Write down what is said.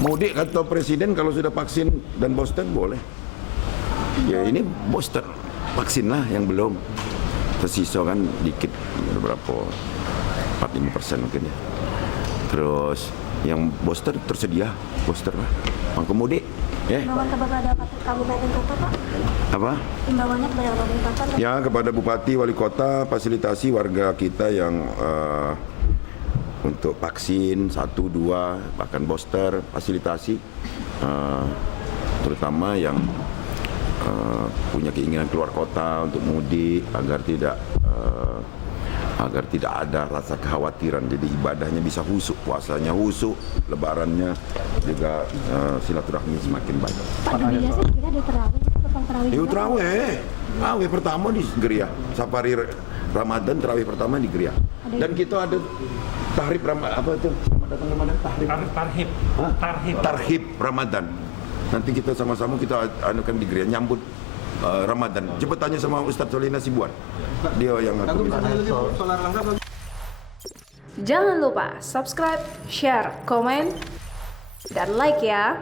Mudik kata Presiden kalau sudah vaksin dan booster boleh. Ya ini booster, vaksin lah yang belum. Tersisa kan dikit, berapa 45% mungkin ya. Terus yang booster tersedia, booster lah. Mangko mudik, ya. Imbauan kepada kabupaten kota, Pak? Apa? Imbauannya kepada kabupaten kota? Ya, kepada bupati, wali kota, fasilitasi warga kita yang untuk vaksin 1, 2, bahkan booster, fasilitasi, terutama yang punya keinginan keluar kota untuk mudik agar tidak ada rasa kekhawatiran, jadi ibadahnya bisa husuk, puasanya husuk, lebarannya juga silaturahmi semakin baik. Pak, di biasa kita ada terawih, petang terawih juga. Terawih pertama di Geria, safari Ramadan terawih pertama di Geria. Dan kita ada tahrib Ramadan, apa itu? Selamat datang Ramadan, tarhib Ramadan. Nanti kita sama-sama kita anukan di Geria nyambut Ramadan. Coba tanya sama Ustadz Solina Sibuan. Dia yang aku bisa. Jangan lupa subscribe, share, komen, dan like ya.